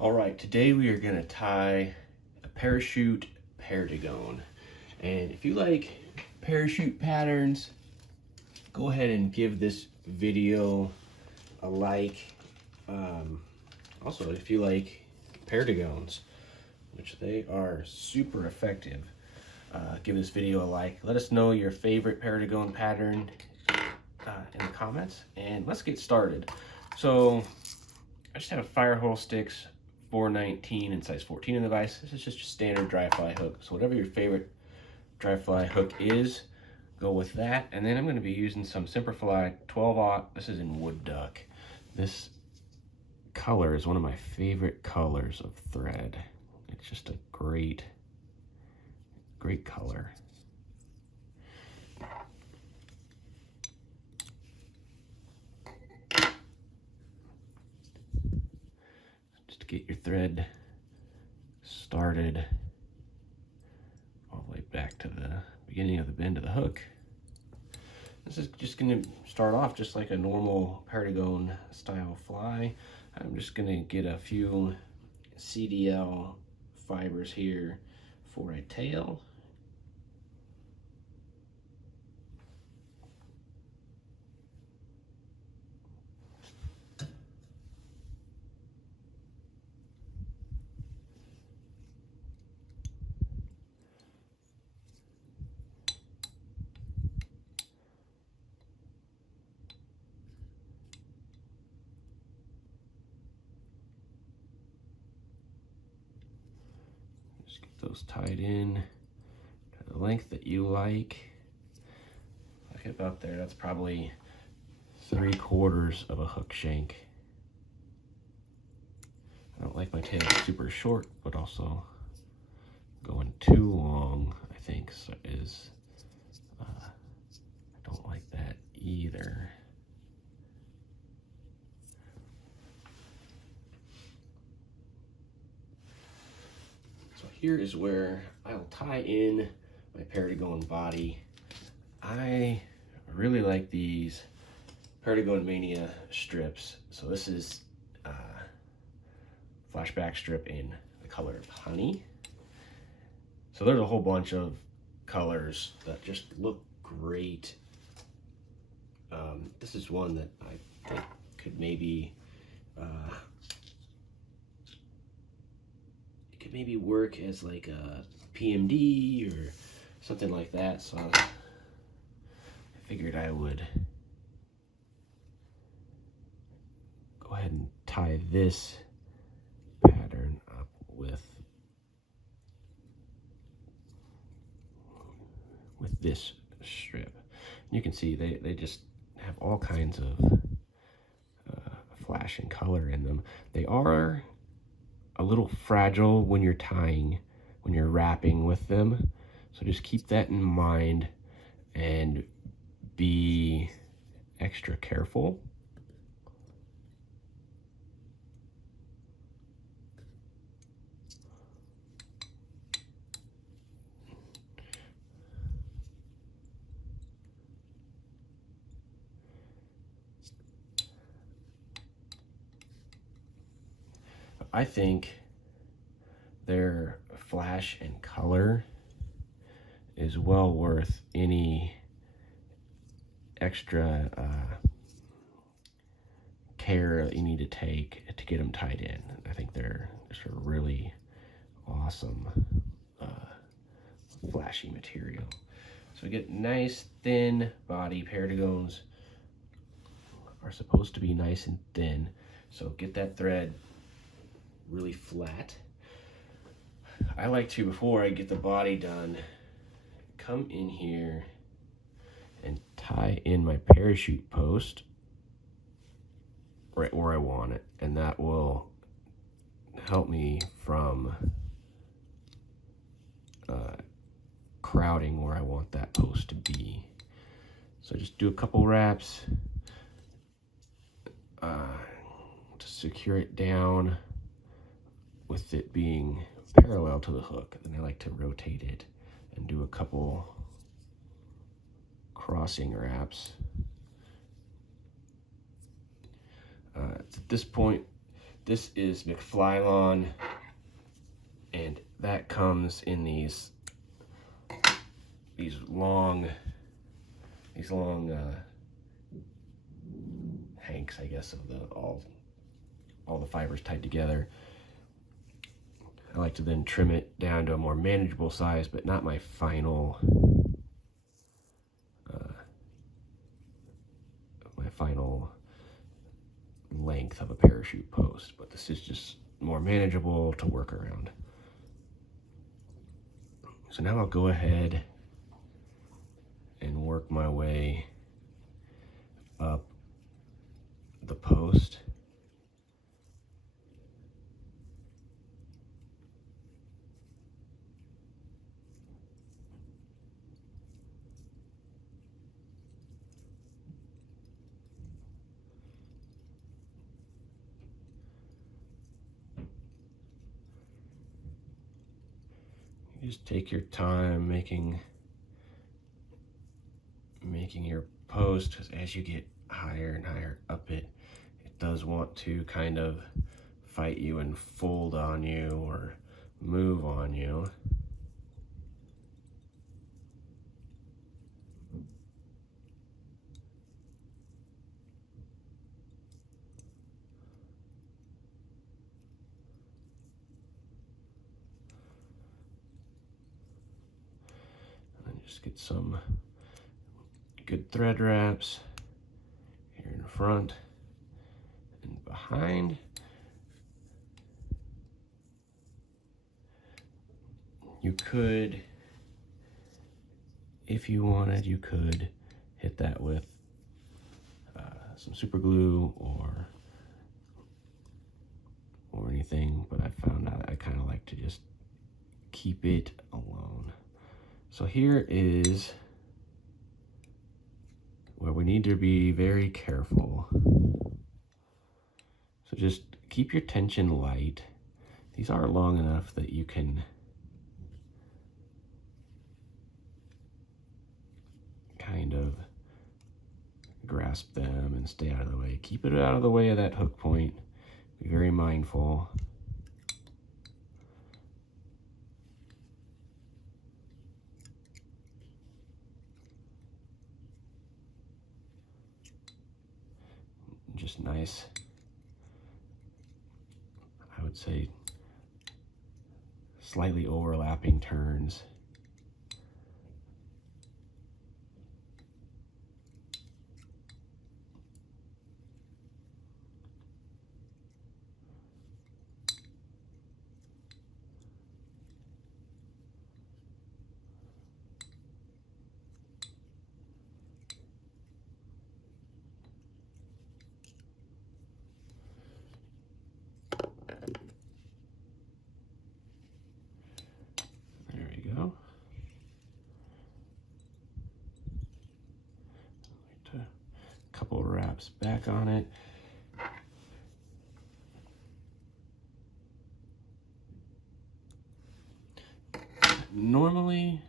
All right, today we are gonna tie a parachute Perdigon. And if you like parachute patterns, go ahead and give this video a like. Also, if you like Perdigons, which they are super effective, give this video a like. Let us know your favorite Perdigon pattern in the comments, and let's get started. So I just have a Firehole Sticks 419 in size 14 in the vise. This is just a standard dry fly hook. So whatever your favorite dry fly hook is, go with that. And then I'm going to be using some Semperfli 12-aught. This is in wood duck. This color is one of my favorite colors of thread. It's just a great color. Just to get your thread started all the way back to the beginning of the bend of the hook. This is just going to start off just like a normal Perdigon style fly. I'm just going to get a few CDL fibers here for a tail. Those tied in to the length that you like. Like about there, that's probably 3/4 of a hook shank. I don't like my tail super short, but also going too long, I think, is, I don't like that either. So here is where I'll tie in my Perdigon body. I really like these Perdigonmania strips. So this is Flashback strip in the color of honey. So there's a whole bunch of colors that just look great. This is one that I think could maybe work as like a PMD or something like that. So I figured I would go ahead and tie this pattern up with this strip. You can see they just have all kinds of flashing color in them. They are a little fragile when you're tying, when you're wrapping with them. So just keep that in mind and be extra careful. I think their flash and color is well worth any extra care that you need to take to get them tied in. I think they're just a really awesome flashy material. So we get nice thin body. Perdigons are supposed to be nice and thin, so get that thread really flat. I like to, before I get the body done, come in here and tie in my parachute post right where I want it, and that will help me from crowding where I want that post to be. So just do a couple wraps to secure it down with it being parallel to the hook. Then I like to rotate it and do a couple crossing wraps. At this point, This is McFlylon, and that comes in these long hanks, I guess, of all the fibers tied together. I like to then trim it down to a more manageable size, but not my final length of a parachute post. But this is just more manageable to work around. So now I'll go ahead and work my way up the post. You just take your time making your post, because as you get higher and higher up it does want to kind of fight you and fold on you or move on you. And just get some good thread wraps here in front and behind. You could, if you wanted, you could hit that with some super glue or anything, but I found out I kind of like to just keep it alone. So here is where we need to be very careful. So just keep your tension light. These are long enough that you can kind of grasp them and stay out of the way. Keep it out of the way of that hook point. Be very mindful. Just nice, I would say, slightly overlapping turns. Couple wraps back on it. Normally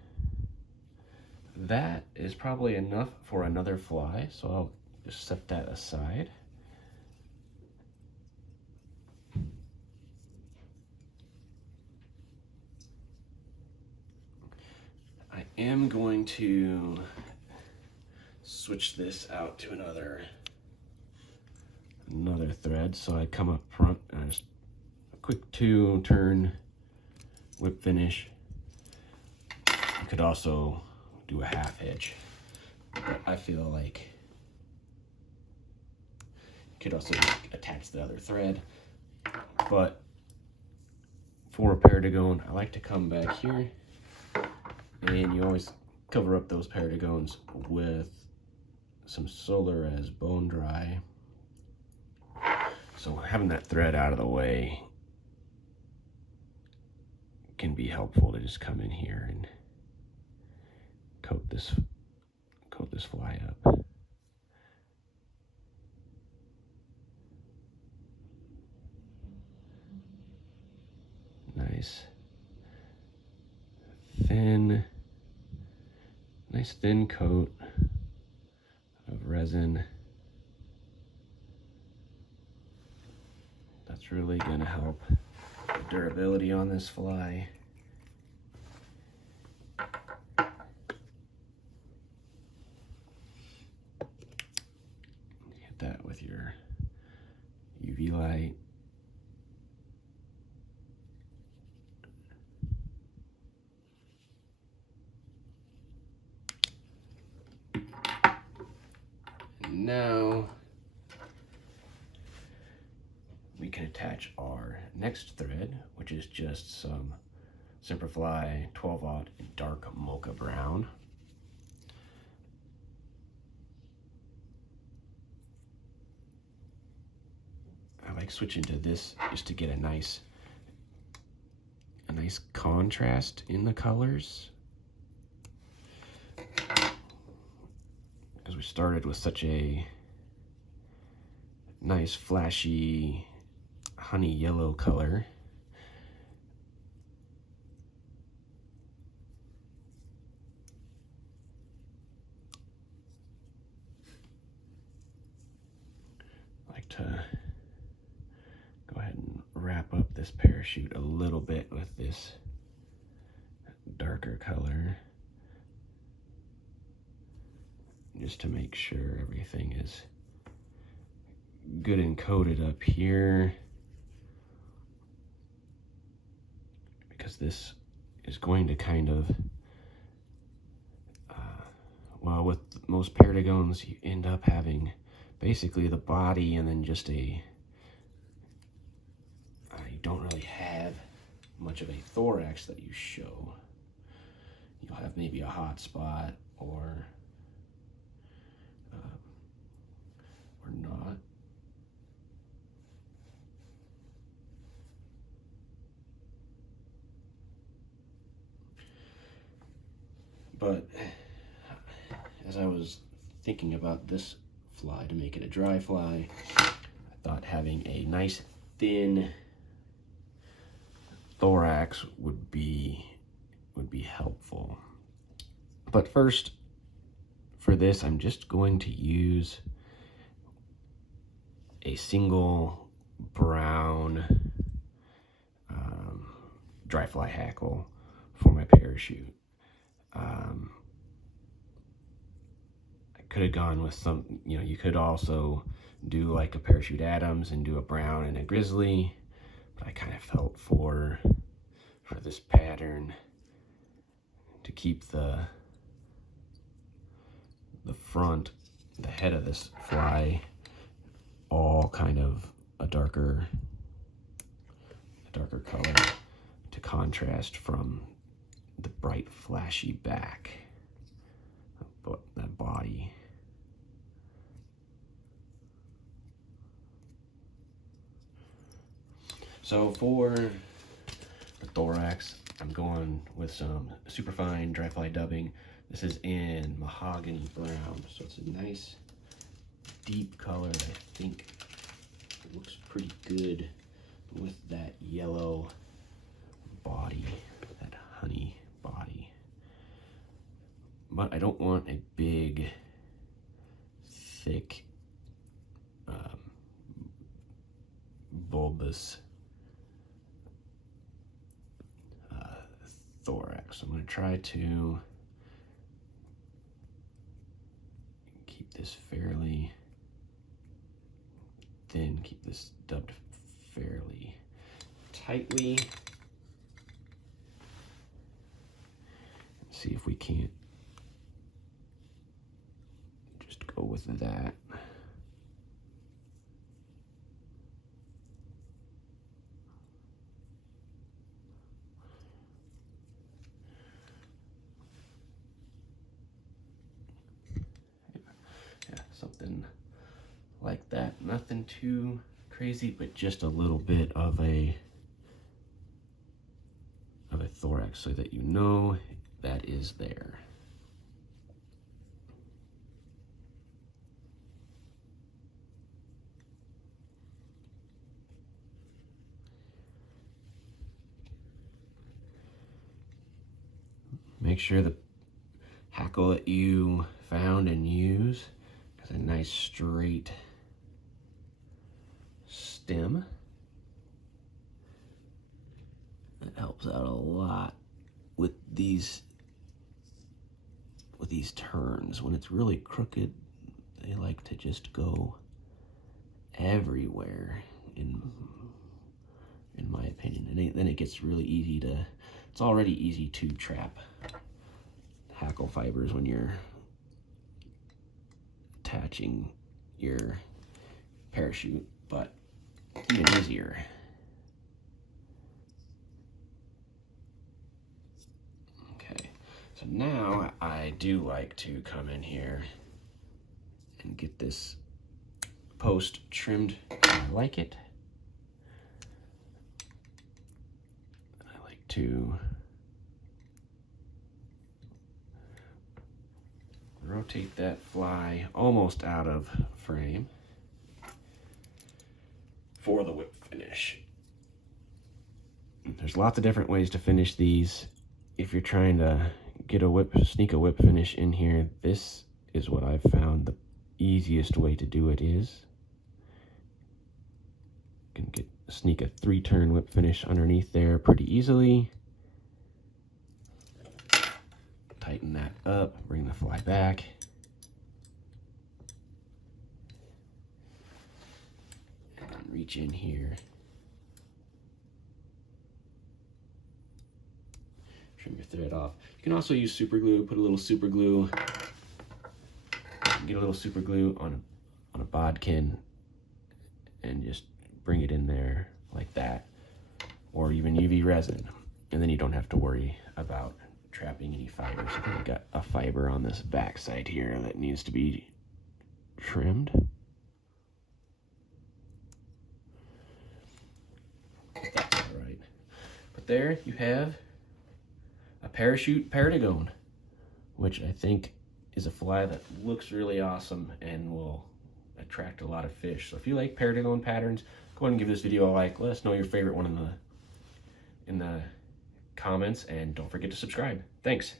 that is probably enough for another fly, so I'll just set that aside. I am going to switch this out to another thread. So I come up front and just a quick 2-turn whip finish. You could also do a half hitch, but I feel like you could also attach the other thread. But for a Perdigon, I like to come back here, and you always cover up those Perdigons with some Solar as bone dry. So having that thread out of the way can be helpful to just come in here and coat this fly up. Nice thin coat of resin. That's That's really gonna help the durability on this fly. Hit that with your UV light. And now we can attach our next thread, which is just some Semperfli 12-aught dark mocha brown. I like switching to this just to get a nice contrast in the colors, because we started with such a nice flashy honey yellow color. I like to go ahead and wrap up this parachute a little bit with this darker color, just to make sure everything is good and coated up here, because this is going to kind of, well, with most Perdigons, you end up having basically the body and then just a, you don't really have much of a thorax that you show. You'll have maybe a hot spot or not. But as I was thinking about this fly to make it a dry fly, I thought having a nice thin thorax would be helpful. But first, for this, I'm just going to use a single brown dry fly hackle for my parachute. I could have gone with some, you could also do like a Parachute Adams and do a brown and a grizzly, but I kind of felt for this pattern to keep the front, the head of this fly, all kind of a darker color to contrast from the bright flashy back of that body. So for the thorax, I'm going with some superfine dry fly dubbing. This is in Mahogany brown, so it's a nice deep color that I think looks pretty good with that yellow body, that honey body. But I don't want a big, thick, bulbous thorax. So I'm going to try to keep this fairly thin, keep this dubbed fairly tightly. See if we can't just go with that. Yeah, something like that. Nothing too crazy, but just a little bit of a thorax so that you know that is there. Make sure the hackle that you found and use has a nice straight stem. That helps out a lot with these turns. When it's really crooked, they like to just go everywhere, in my opinion. And then it gets really easy to, it's already easy to trap hackle fibers when you're attaching your parachute, but even easier. Okay, so now I do like to come in here and get this post trimmed. I like it. I like to rotate that fly almost out of frame for the whip finish. There's lots of different ways to finish these. If you're trying to get sneak a whip finish in here, this is what I've found the easiest way to do it is. You can sneak a 3-turn whip finish underneath there pretty easily. Tighten that up, bring the fly back. And reach in here. Trim your thread off. You can also use super glue, put a little super glue. Get a little super glue on a bodkin and just bring it in there like that. Or even UV resin. And then you don't have to worry about trapping any fibers. I think I got a fiber on this back side here that needs to be trimmed. That's all right. But there you have a parachute Perdigon, which I think is a fly that looks really awesome and will attract a lot of fish. So if you like Perdigon patterns, go ahead and give this video a like. Let us know your favorite one in the comments, and don't forget to subscribe. Thanks.